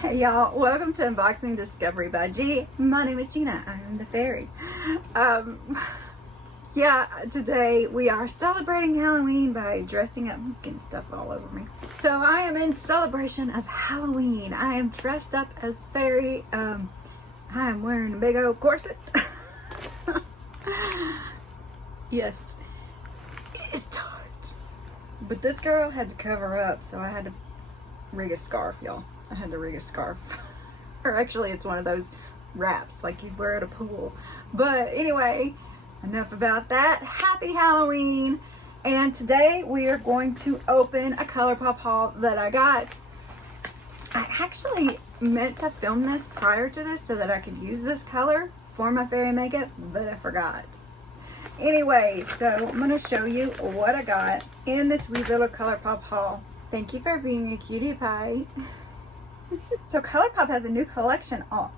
Hey y'all, welcome to Unboxing Discovery by G. My name is Gina, I'm the fairy. Today we are celebrating Halloween by dressing up, getting stuff all over me. So I am in celebration of Halloween. I am dressed up as fairy. I am wearing a big old corset. Yes, it's tight. But this girl had to cover up, so I had to rig a scarf, y'all. I had to rig a scarf. Or actually, it's one of those wraps like you'd wear at a pool. But anyway, enough about that. Happy Halloween. And today we are going to open a ColourPop haul that I got. I actually meant to film this prior to this so that I could use this color for my fairy makeup, but I forgot. Anyway, so I'm going to show you what I got in this wee little ColourPop haul. Thank you for being a cutie pie. So ColourPop has a new collection out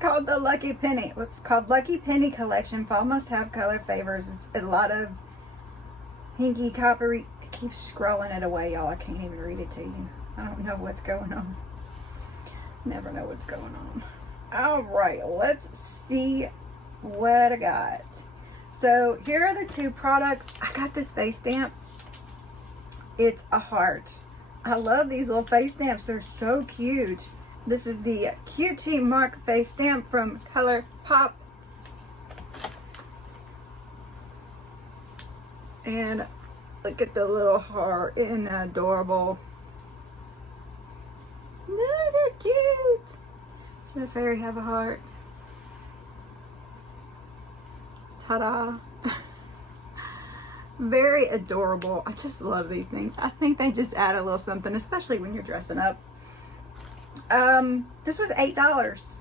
called the Lucky Penny. Called Lucky Penny Collection. Fall Must Have Color Favors. It's a lot of hinky coppery. It keeps scrolling it away, y'all. I can't even read it to you. I don't know what's going on. Never know what's going on. Alright, let's see what I got. So here are the two products. I got this face stamp. It's a heart. I love these little face stamps. They're so cute. This is the QT Mark face stamp from ColourPop. And look at the little heart. Isn't that adorable? Look how cute. Should a fairy have a heart? Ta-da. Very adorable. I just love these things. I think they just add a little something, especially when you're dressing up. This was $8.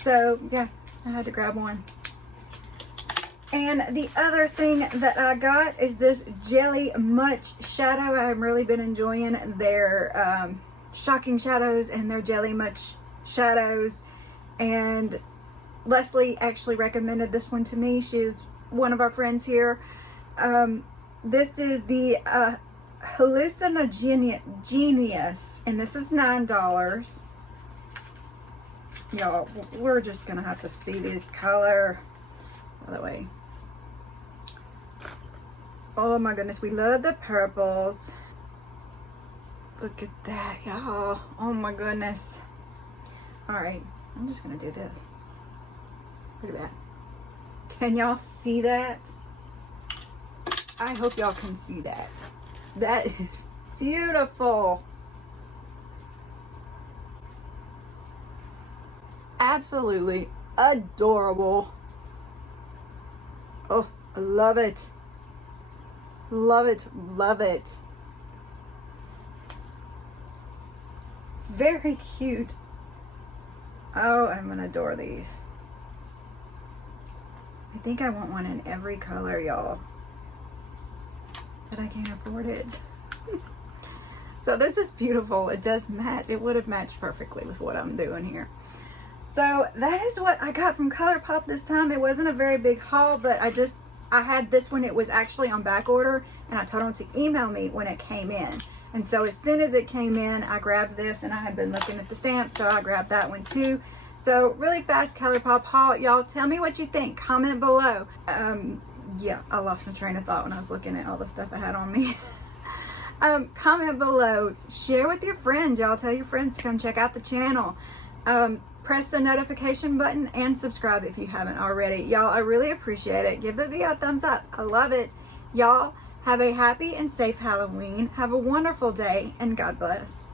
So yeah, I had to grab one. And the other thing that I got is this jellymuchshadow. I've really been enjoying their shocking shadows and their jellymuchshadows. And Leslie actually recommended this one to me. She's one of our friends here. This is the Hallucinogenius, and this was $9. Y'all, we're just gonna have to see this color. By the way, oh my goodness, we love the purples. Look at that, y'all. Oh my goodness. All right, I'm just gonna do this. Look at that. Can y'all see that? I hope y'all can see that. That is beautiful. Absolutely adorable. Oh, I love it. Love it, love it. Very cute. Oh, I'm gonna adore these. I think I want one in every color, y'all. But I can't afford it. So this is beautiful. It does match. It would have matched perfectly with what I'm doing here. So that is what I got from ColourPop this time. It wasn't a very big haul, but I had this one. It was actually on back order, and I told them to email me when it came in. And so as soon as it came in, I grabbed this, and I had been looking at the stamps, so I grabbed that one too. So really fast ColourPop haul. Y'all tell me what you think. Comment below. Yeah, I lost my train of thought when I was looking at all the stuff I had on me. Comment below. Share with your friends. Y'all tell your friends to come check out the channel. Press the notification button and subscribe if you haven't already. Y'all, I really appreciate it. Give the video a thumbs up. I love it. Y'all, have a happy and safe Halloween. Have a wonderful day, and God bless.